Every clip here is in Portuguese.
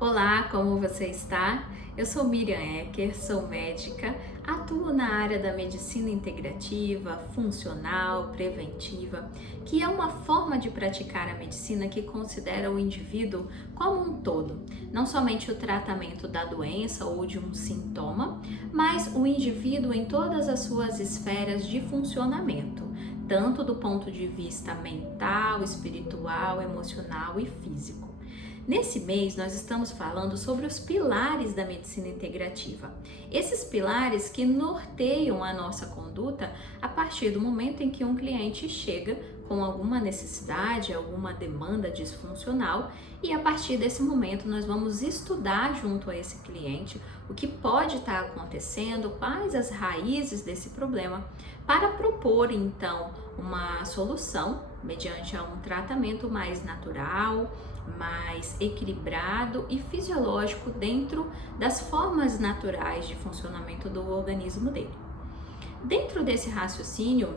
Olá, como você está? Eu sou Miriam Ecker, sou médica, atuo na área da medicina integrativa, funcional, preventiva, que é uma forma de praticar a medicina que considera o indivíduo como um todo, não somente o tratamento da doença ou de um sintoma, mas o indivíduo em todas as suas esferas de funcionamento, tanto do ponto de vista mental, espiritual, emocional e físico. Nesse mês, nós estamos falando sobre os pilares da medicina integrativa. Esses pilares que norteiam a nossa conduta a partir do momento em que um cliente chega com alguma necessidade, alguma demanda disfuncional, e a partir desse momento nós vamos estudar junto a esse cliente o que pode estar acontecendo, quais as raízes desse problema, para propor então uma solução mediante um tratamento mais natural, mais equilibrado e fisiológico dentro das formas naturais de funcionamento do organismo dele. Dentro desse raciocínio,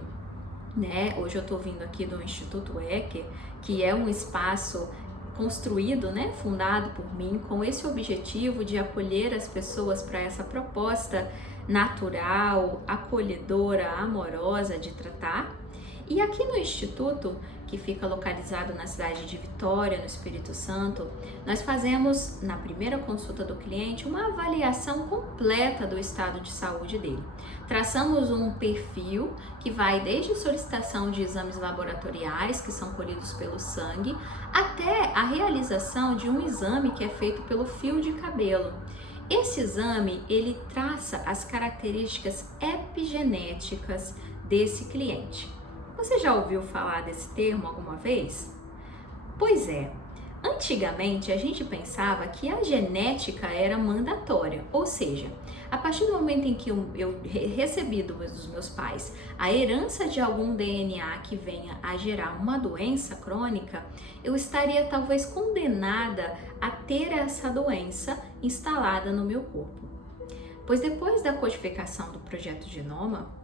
hoje eu estou vindo aqui do Instituto Ecker, que é um espaço construído, fundado por mim, com esse objetivo de acolher as pessoas para essa proposta natural, acolhedora, amorosa de tratar. E aqui no Instituto, que fica localizado na cidade de Vitória, no Espírito Santo, nós fazemos, na primeira consulta do cliente, uma avaliação completa do estado de saúde dele. Traçamos um perfil que vai desde a solicitação de exames laboratoriais, que são colhidos pelo sangue, até a realização de um exame que é feito pelo fio de cabelo. Esse exame, ele traça as características epigenéticas desse cliente. Você já ouviu falar desse termo alguma vez? Pois é, antigamente a gente pensava que a genética era mandatória, ou seja, a partir do momento em que eu recebi dos meus pais a herança de algum DNA que venha a gerar uma doença crônica, eu estaria talvez condenada a ter essa doença instalada no meu corpo. Pois depois da codificação do Projeto Genoma,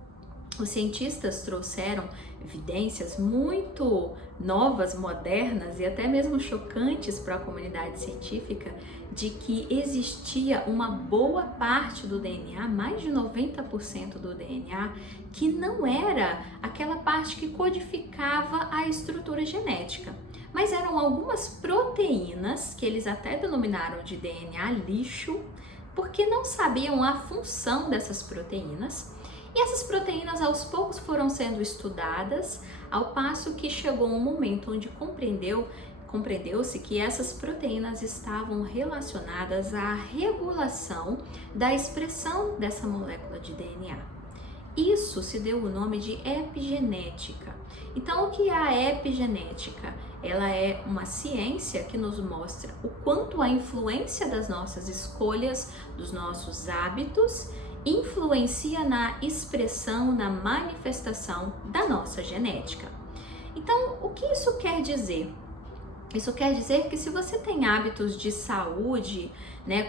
os cientistas trouxeram evidências muito novas, modernas e até mesmo chocantes para a comunidade científica de que existia uma boa parte do DNA, mais de 90% do DNA, que não era aquela parte que codificava a estrutura genética, mas eram algumas proteínas que eles até denominaram de DNA lixo, porque não sabiam a função dessas proteínas. E essas proteínas aos poucos foram sendo estudadas, ao passo que chegou um momento onde compreendeu-se que essas proteínas estavam relacionadas à regulação da expressão dessa molécula de DNA. Isso se deu o nome de epigenética. Então, o que é a epigenética? Ela é uma ciência que nos mostra o quanto a influência das nossas escolhas, dos nossos hábitos, influencia na expressão, na manifestação da nossa genética. Então, o que isso quer dizer? Isso quer dizer que se você tem hábitos de saúde,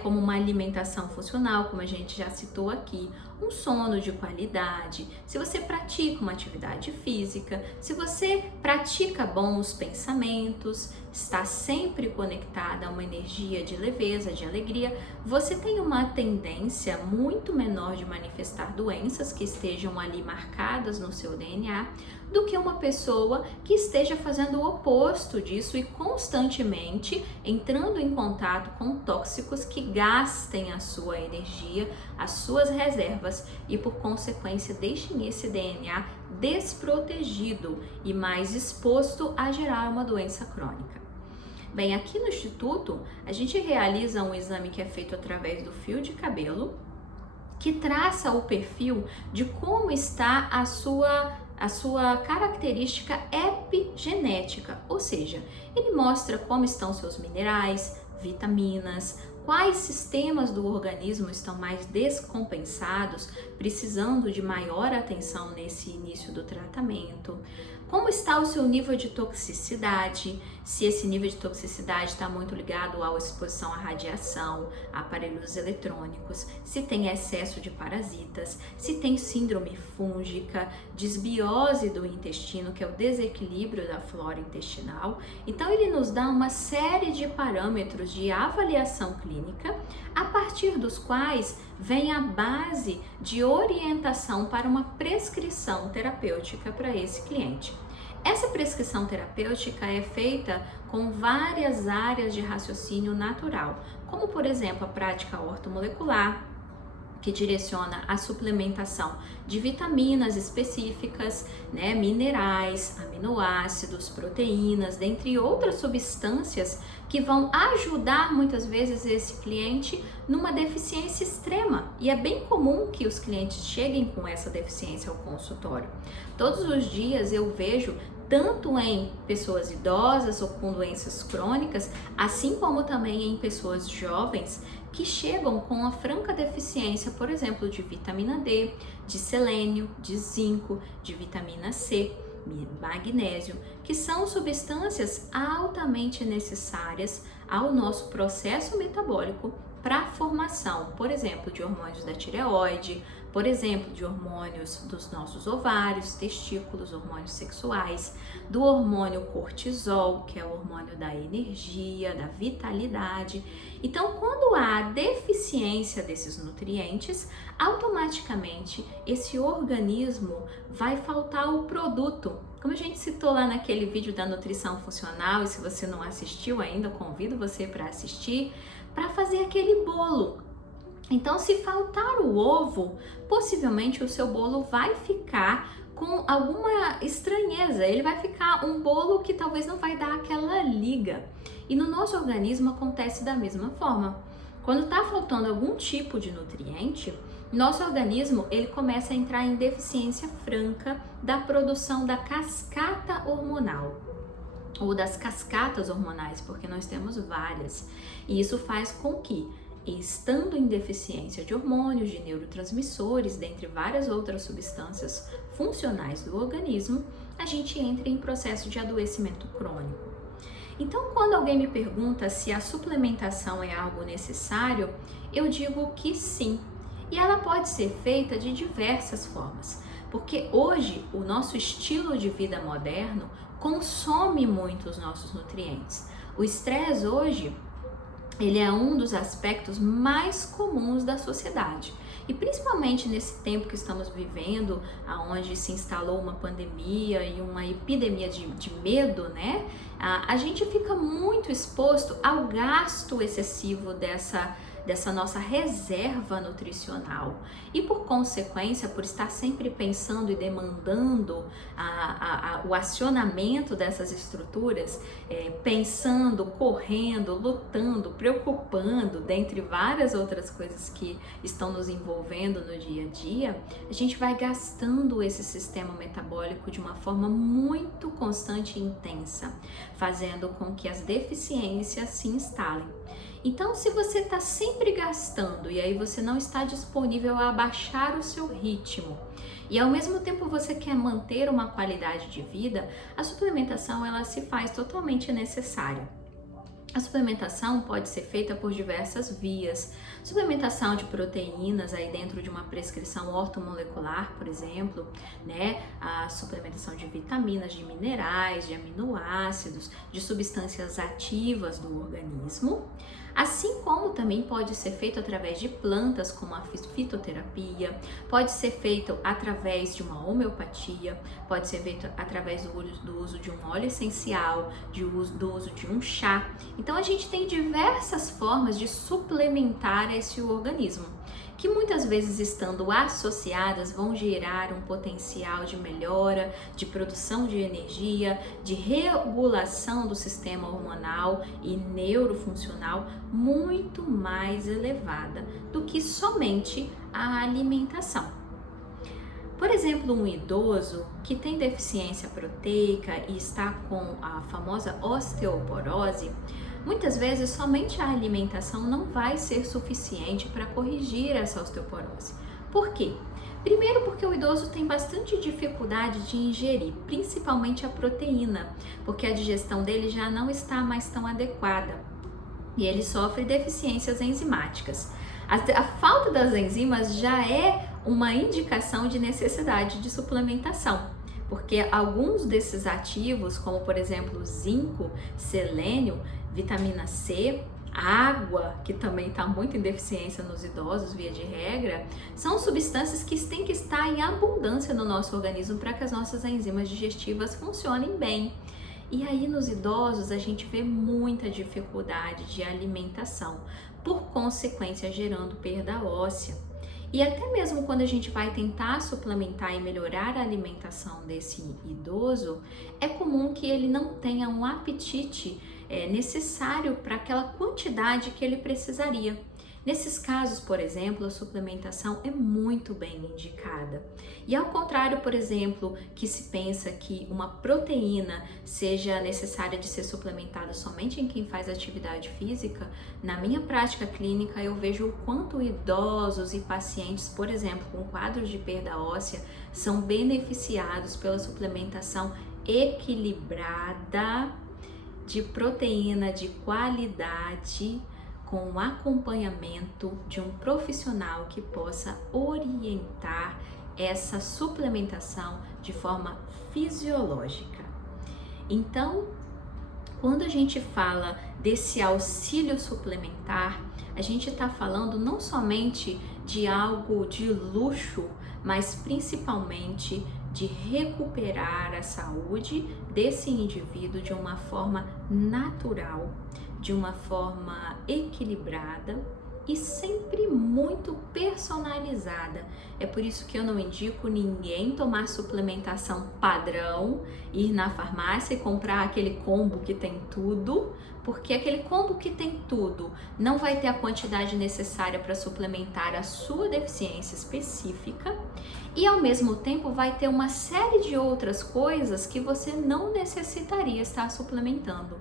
como uma alimentação funcional, como a gente já citou aqui, um sono de qualidade, se você pratica uma atividade física, se você pratica bons pensamentos, está sempre conectada a uma energia de leveza, de alegria, você tem uma tendência muito menor de manifestar doenças que estejam ali marcadas no seu DNA, do que uma pessoa que esteja fazendo o oposto disso e constantemente entrando em contato com tóxicos que gastem a sua energia, as suas reservas e, por consequência, deixem esse DNA desprotegido e mais exposto a gerar uma doença crônica. Bem, aqui no Instituto, a gente realiza um exame que é feito através do fio de cabelo, que traça o perfil de como está a sua característica epigenética, ou seja, ele mostra como estão seus minerais, vitaminas, quais sistemas do organismo estão mais descompensados, precisando de maior atenção nesse início do tratamento, Como está o seu nível de toxicidade, se esse nível de toxicidade está muito ligado à exposição à radiação, a aparelhos eletrônicos, se tem excesso de parasitas, se tem síndrome fúngica, desbiose do intestino, que é o desequilíbrio da flora intestinal. Então ele nos dá uma série de parâmetros de avaliação clínica, a partir dos quais vem a base de orientação para uma prescrição terapêutica para esse cliente. Essa prescrição terapêutica é feita com várias áreas de raciocínio natural, como por exemplo a prática ortomolecular, que direciona a suplementação de vitaminas específicas, né, minerais, aminoácidos, proteínas, dentre outras substâncias que vão ajudar muitas vezes esse cliente numa deficiência extrema. E é bem comum que os clientes cheguem com essa deficiência ao consultório. Todos os dias eu vejo, tanto em pessoas idosas ou com doenças crônicas, assim como também em pessoas jovens, que chegam com uma franca deficiência, por exemplo, de vitamina D, de selênio, de zinco, de vitamina C, magnésio, que são substâncias altamente necessárias ao nosso processo metabólico para a formação, por exemplo, de hormônios da tireoide, por exemplo, de hormônios dos nossos ovários, testículos, hormônios sexuais, do hormônio cortisol, que é o hormônio da energia, da vitalidade. Então, quando há deficiência desses nutrientes, automaticamente esse organismo vai faltar o produto. Como a gente citou lá naquele vídeo da nutrição funcional, e se você não assistiu ainda, eu convido você para assistir, para fazer aquele bolo. Então, se faltar o ovo, possivelmente o seu bolo vai ficar com alguma estranheza, ele vai ficar um bolo que talvez não vai dar aquela liga. E no nosso organismo acontece da mesma forma. Quando está faltando algum tipo de nutriente, nosso organismo ele começa a entrar em deficiência franca da produção da cascata hormonal, ou das cascatas hormonais, porque nós temos várias. E isso faz com que, estando em deficiência de hormônios, de neurotransmissores, dentre várias outras substâncias funcionais do organismo, a gente entre em processo de adoecimento crônico. Então, quando alguém me pergunta se a suplementação é algo necessário, eu digo que sim. E ela pode ser feita de diversas formas, porque hoje o nosso estilo de vida moderno consome muito os nossos nutrientes. O estresse hoje, ele é um dos aspectos mais comuns da sociedade. E principalmente nesse tempo que estamos vivendo, onde se instalou uma pandemia e uma epidemia de medo, né? A gente fica muito exposto ao gasto excessivo dessa nossa reserva nutricional e, por consequência, por estar sempre pensando e demandando o acionamento dessas estruturas, pensando, correndo, lutando, preocupando, dentre várias outras coisas que estão nos envolvendo no dia a dia, a gente vai gastando esse sistema metabólico de uma forma muito constante e intensa, fazendo com que as deficiências se instalem. Então, se você está sempre gastando e aí você não está disponível a abaixar o seu ritmo e ao mesmo tempo você quer manter uma qualidade de vida, a suplementação ela se faz totalmente necessária. A suplementação pode ser feita por diversas vias. Suplementação de proteínas aí dentro de uma prescrição ortomolecular, por exemplo, né? A suplementação de vitaminas, de minerais, de aminoácidos, de substâncias ativas do organismo. Assim como também pode ser feito através de plantas, como a fitoterapia, pode ser feito através de uma homeopatia, pode ser feito através do uso de um óleo essencial, do uso de um chá. Então a gente tem diversas formas de suplementar esse organismo, que muitas vezes estando associadas vão gerar um potencial de melhora, de produção de energia, de regulação do sistema hormonal e neurofuncional muito mais elevada do que somente a alimentação. Por exemplo, um idoso que tem deficiência proteica e está com a famosa osteoporose, muitas vezes somente a alimentação não vai ser suficiente para corrigir essa osteoporose. Por quê? Primeiro porque o idoso tem bastante dificuldade de ingerir, principalmente a proteína, porque a digestão dele já não está mais tão adequada e ele sofre deficiências enzimáticas. A falta das enzimas já é uma indicação de necessidade de suplementação, porque alguns desses ativos, como por exemplo zinco, selênio, vitamina C, água, que também está muito em deficiência nos idosos, via de regra, são substâncias que têm que estar em abundância no nosso organismo para que as nossas enzimas digestivas funcionem bem. E aí nos idosos a gente vê muita dificuldade de alimentação, por consequência gerando perda óssea. E até mesmo quando a gente vai tentar suplementar e melhorar a alimentação desse idoso, é comum que ele não tenha um apetite necessário para aquela quantidade que ele precisaria. Nesses casos, por exemplo, a suplementação é muito bem indicada. E ao contrário, por exemplo, que se pensa que uma proteína seja necessária de ser suplementada somente em quem faz atividade física, na minha prática clínica eu vejo o quanto idosos e pacientes, por exemplo, com quadros de perda óssea, são beneficiados pela suplementação equilibrada de proteína de qualidade, com o acompanhamento de um profissional que possa orientar essa suplementação de forma fisiológica. Então, quando a gente fala desse auxílio suplementar, a gente está falando não somente de algo de luxo, mas principalmente de recuperar a saúde desse indivíduo de uma forma natural, de uma forma equilibrada e sempre muito personalizada. É por isso que eu não indico ninguém tomar suplementação padrão, ir na farmácia e comprar aquele combo que tem tudo, porque aquele combo que tem tudo não vai ter a quantidade necessária para suplementar a sua deficiência específica e ao mesmo tempo vai ter uma série de outras coisas que você não necessitaria estar suplementando.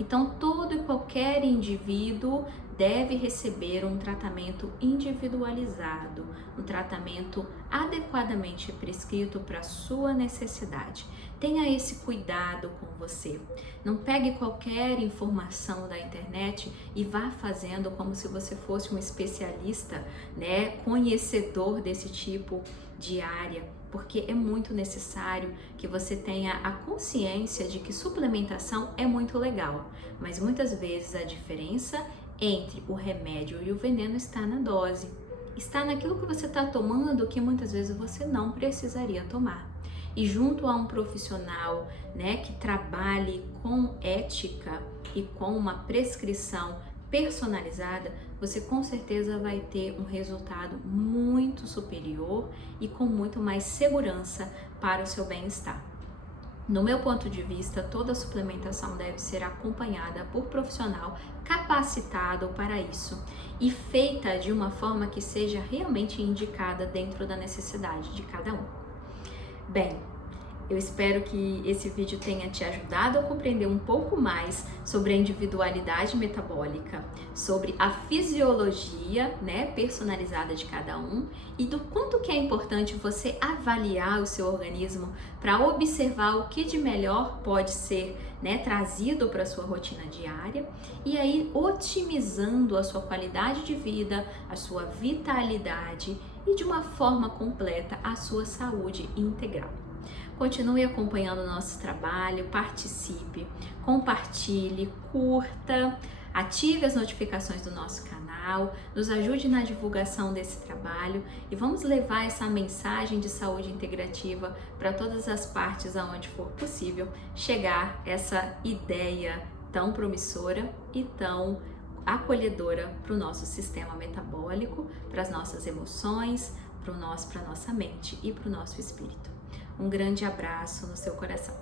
Então, todo e qualquer indivíduo deve receber um tratamento individualizado, um tratamento adequadamente prescrito para a sua necessidade. Tenha esse cuidado com você. Não pegue qualquer informação da internet e vá fazendo como se você fosse um especialista, conhecedor desse tipo de área, porque é muito necessário que você tenha a consciência de que suplementação é muito legal, mas muitas vezes a diferença entre o remédio e o veneno está na dose, está naquilo que você está tomando que muitas vezes você não precisaria tomar. E junto a um profissional, que trabalhe com ética e com uma prescrição personalizada, você com certeza vai ter um resultado muito superior e com muito mais segurança para o seu bem-estar. No meu ponto de vista, toda suplementação deve ser acompanhada por profissional capacitado para isso e feita de uma forma que seja realmente indicada dentro da necessidade de cada um. Bem, eu espero que esse vídeo tenha te ajudado a compreender um pouco mais sobre a individualidade metabólica, sobre a fisiologia, personalizada de cada um e do quanto que é importante você avaliar o seu organismo para observar o que de melhor pode ser, trazido para a sua rotina diária e aí otimizando a sua qualidade de vida, a sua vitalidade e de uma forma completa a sua saúde integral. Continue acompanhando o nosso trabalho, participe, compartilhe, curta, ative as notificações do nosso canal, nos ajude na divulgação desse trabalho e vamos levar essa mensagem de saúde integrativa para todas as partes aonde for possível chegar essa ideia tão promissora e tão acolhedora para o nosso sistema metabólico, para as nossas emoções, para a nossa mente e para o nosso espírito. Um grande abraço no seu coração.